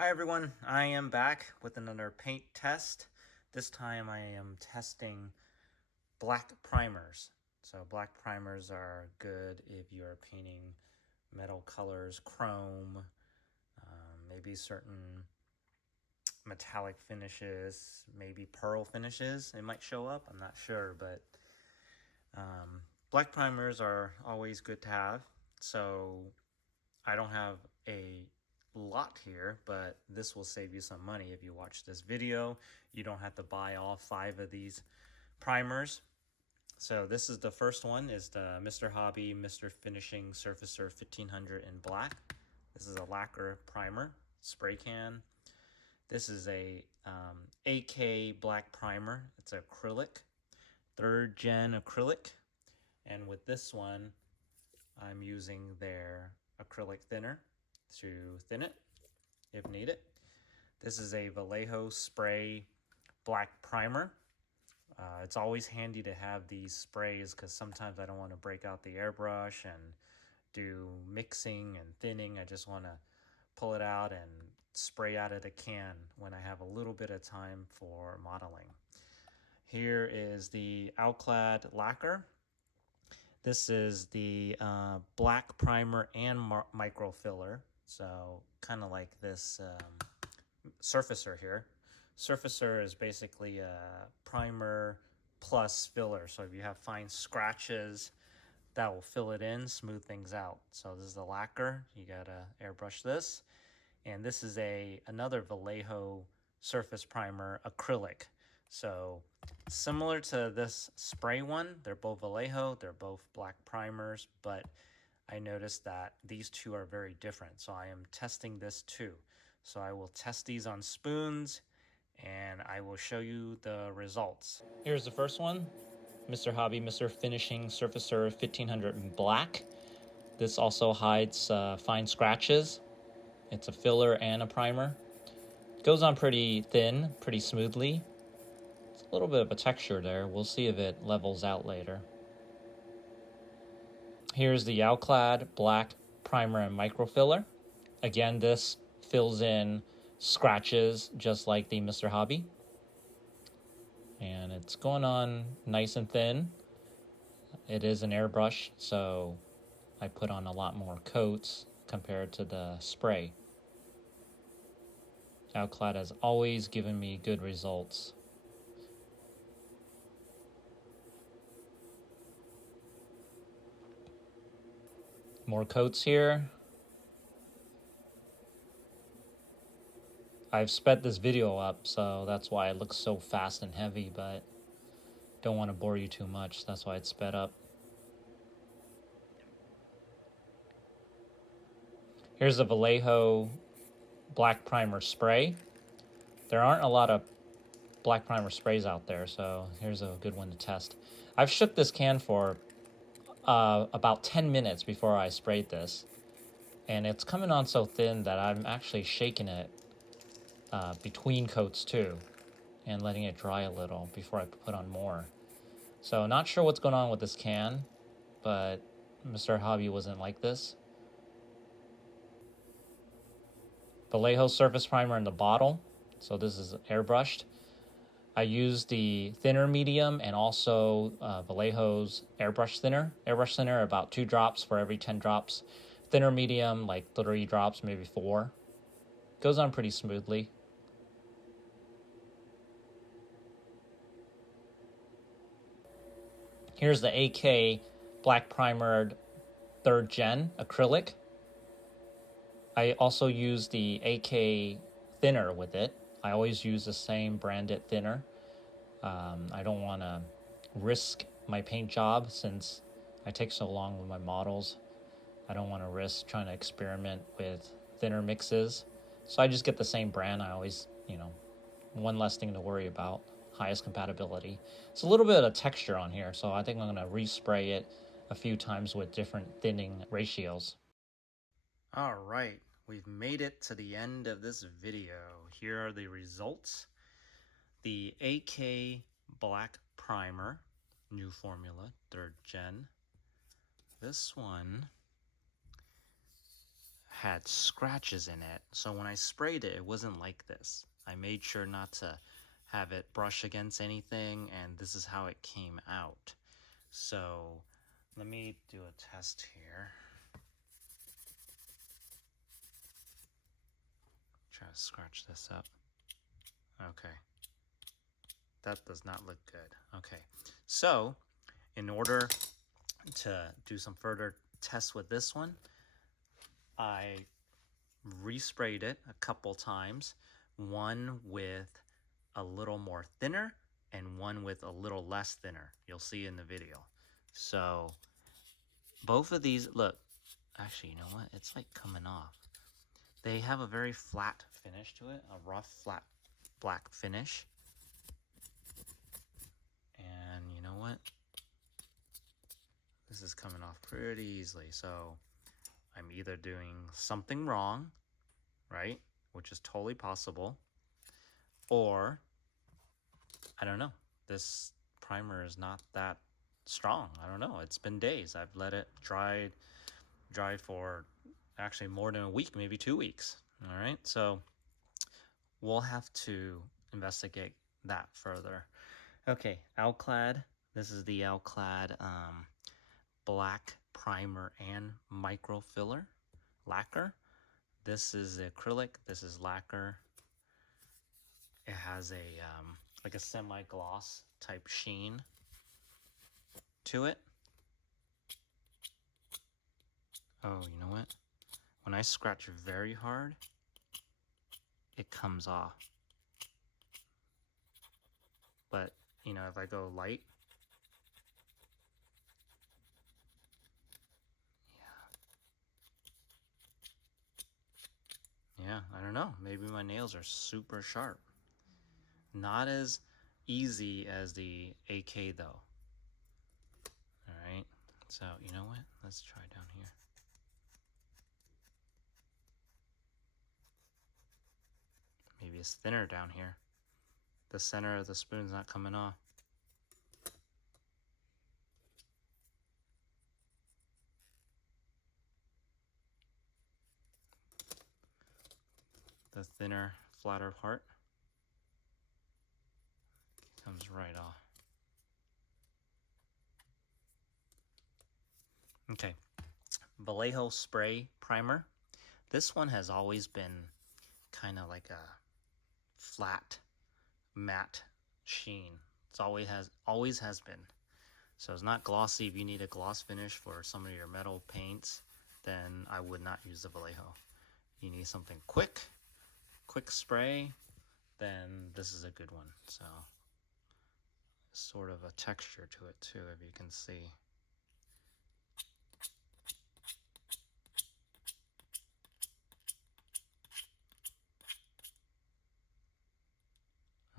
Hi everyone, I am back with another paint test. This time I am testing black primers. So black primers are good if you're painting metal colors, chrome, maybe certain metallic finishes, maybe pearl finishes. It might show up, I'm not sure, but black primers are always good to have. So I don't have a lot here, but this will save you some money if you watch this video. You don't have to buy all 5 of these primers. So this is the first one, is the Mr. Hobby Mr. Finishing Surfacer 1500 in black. This is a lacquer primer, spray can. This is a AK black primer. It's acrylic, 3rd gen acrylic. And with this one, I'm using their acrylic thinner to thin it if needed. This is a Vallejo spray black primer. It's always handy to have these sprays because sometimes I don't want to break out the airbrush and do mixing and thinning. I just want to pull it out and spray out of the can when I have a little bit of time for modeling. Here is the Acrylic lacquer. This is the black primer and micro filler. So kind of like this surfacer here. Surfacer is basically a primer plus filler. So if you have fine scratches, that will fill it in, smooth things out. So this is the lacquer. You gotta airbrush this. And this is another Vallejo surface primer, acrylic. So similar to this spray one, they're both Vallejo, they're both black primers, but I noticed that these two are very different. So I am testing this too. So I will test these on spoons and I will show you the results. Here's the first one, Mr. Hobby Mr. Finishing Surfacer 1500 in black. This also hides fine scratches. It's a filler and a primer. It goes on pretty thin, pretty smoothly. It's a little bit of a texture there. We'll see if it levels out later. Here's the Acrylic black primer and microfiller. Again, this fills in scratches just like the Mr. Hobby. And it's going on nice and thin. It is an airbrush, so I put on a lot more coats compared to the spray. Acrylic has always given me good results. More coats here. I've sped this video up, so that's why it looks so fast and heavy, but don't want to bore you too much. That's why it's sped up. Here's a Vallejo black primer spray. There aren't a lot of black primer sprays out there, so here's a good one to test. I've shook this can for about 10 minutes before I sprayed this, and it's coming on so thin that I'm actually shaking it between coats too and letting it dry a little before I put on more. So not sure what's going on with this can, but Mr. Hobby wasn't like this. Vallejo surface primer in the bottle. So this is airbrushed. I used the thinner medium and also Vallejo's airbrush thinner. Airbrush thinner, about 2 drops for every 10 drops. Thinner medium, like 3 drops, maybe 4. Goes on pretty smoothly. Here's the AK black primered 3rd gen acrylic. I also use the AK thinner with it. I always use the same branded thinner. I don't want to risk my paint job since I take so long with my models. I don't want to risk trying to experiment with thinner mixes. So I just get the same brand. I always, one less thing to worry about. Highest compatibility. It's a little bit of texture on here, so I think I'm going to respray it a few times with different thinning ratios. All right, we've made it to the end of this video. Here are the results. The AK Black Primer, new formula, 3rd gen. This one had scratches in it. So when I sprayed it, it wasn't like this. I made sure not to have it brush against anything, and this is how it came out. So let me do a test here. Try to scratch this up. Okay. That does not look good. Okay. So in order to do some further tests with this one, I resprayed it a couple times, one with a little more thinner and one with a little less thinner. You'll see in the video. So both of these, look, actually, you know what? It's like coming off. They have a very flat finish to it, a rough, flat, black finish. And you know what? This is coming off pretty easily. So I'm either doing something wrong, right? Which is totally possible. Or, I don't know. This primer is not that strong. I don't know. It's been days. I've let it dry for actually more than a week, maybe 2 weeks. All right. So we'll have to investigate that further. Okay. Alclad. This is the Alclad black primer and micro filler lacquer. This is acrylic. This is lacquer. It has a like a semi-gloss type sheen to it. Oh, you know what? When I scratch very hard, it comes off. But, you know, if I go light, yeah, I don't know. Maybe my nails are super sharp. Not as easy as the AK though. All right, so you know what? Let's try down here. Maybe it's thinner down here. The center of the spoon's not coming off. The thinner, flatter part comes right off. Okay, Vallejo spray primer. This one has always been kind of like a flat, matte sheen. It's always has been. So it's not glossy. If you need a gloss finish for some of your metal paints, then I would not use the Vallejo. You need something quick spray, then this is a good one. So sort of a texture to it too, if you can see.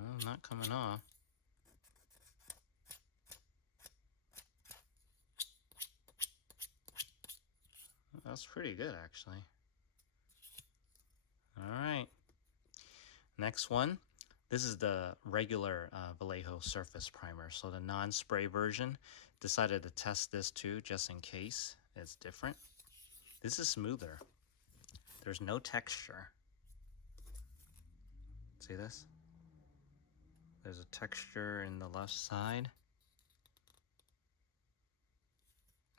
Oh, not coming off. That's pretty good, actually. All right. Next one. This is the regular Vallejo surface primer. So the non-spray version. Decided to test this too, just in case it's different. This is smoother. There's no texture. See this? There's a texture in the left side.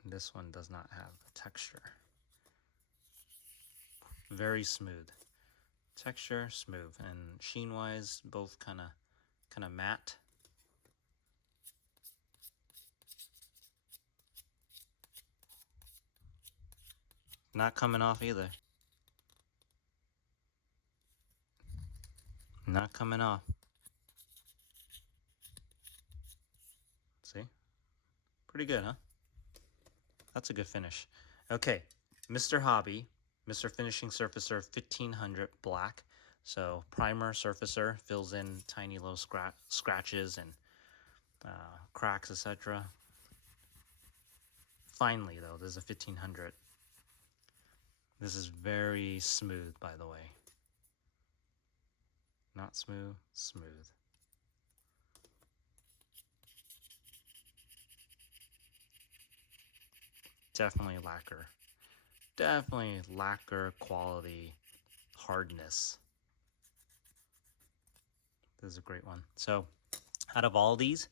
This one does not have the texture. Very smooth. Texture, smooth. And sheen wise, both kind of matte. Not coming off either. Not coming off. See? Pretty good, huh? That's a good finish. Okay, Mr. Hobby, Mr. Finishing Surfacer 1500 black. So primer, surfacer, fills in tiny little scratches and cracks, etc. Finally, though, this is a 1500. This is very smooth, by the way. Not smooth, smooth. Definitely lacquer. definitely lacquer quality hardness. This is a great one. So out of all these,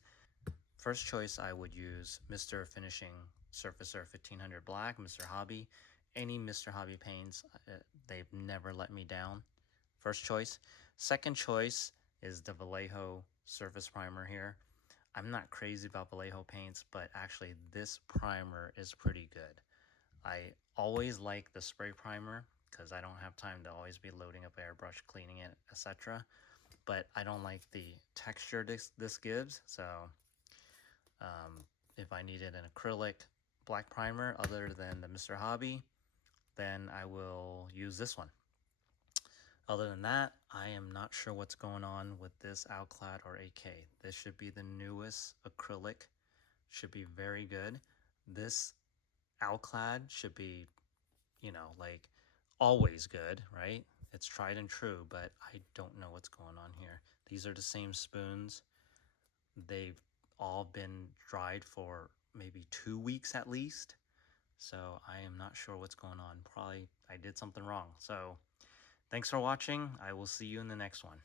first choice I would use Mr. Finishing Surfacer 1500 Black, Mr. Hobby. Any Mr. Hobby paints, they've never let me down. First choice. Second choice is the Vallejo Surface Primer here. I'm not crazy about Vallejo paints, but actually this primer is pretty good. I always like the spray primer because I don't have time to always be loading up airbrush, cleaning it, etc. But I don't like the texture this gives, so if I needed an acrylic black primer other than the Mr. Hobby, then I will use this one. Other than that, I am not sure what's going on with this Alclad or AK. This should be the newest acrylic. Should be very good. This Alclad should be, you know, like always good, right? It's tried and true, but I don't know what's going on here. These are the same spoons. They've all been dried for maybe 2 weeks at least. So I am not sure what's going on. Probably I did something wrong. So thanks for watching. I will see you in the next one.